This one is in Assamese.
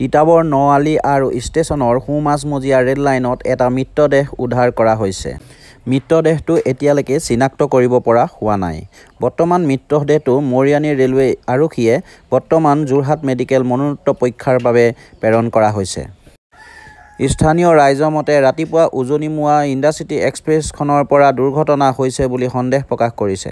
তিতাবৰ নআলি আৰু ষ্টেচনৰ সোঁমাজমজিয়া ৰেল লাইনত এটা মৃতদেহ উদ্ধাৰ কৰা হৈছে। মৃতদেহটো এতিয়ালৈকে চিনাক্ত কৰিব পৰা হোৱা নাই। বৰ্তমান মৃতদেহটো মৰিয়ানী ৰেলৱে আৰক্ষীয়ে বৰ্তমান যোৰহাট মেডিকেল মৰণোত্তৰ পৰীক্ষাৰ বাবে প্ৰেৰণ কৰা হৈছে। স্থানীয় ৰাইজৰ মতে ৰাতিপুৱা উজনিমুৱা ইণ্টাৰচিটি এক্সপ্ৰেছখনৰ পৰা দুৰ্ঘটনা হৈছে বুলি সন্দেহ প্ৰকাশ কৰিছে।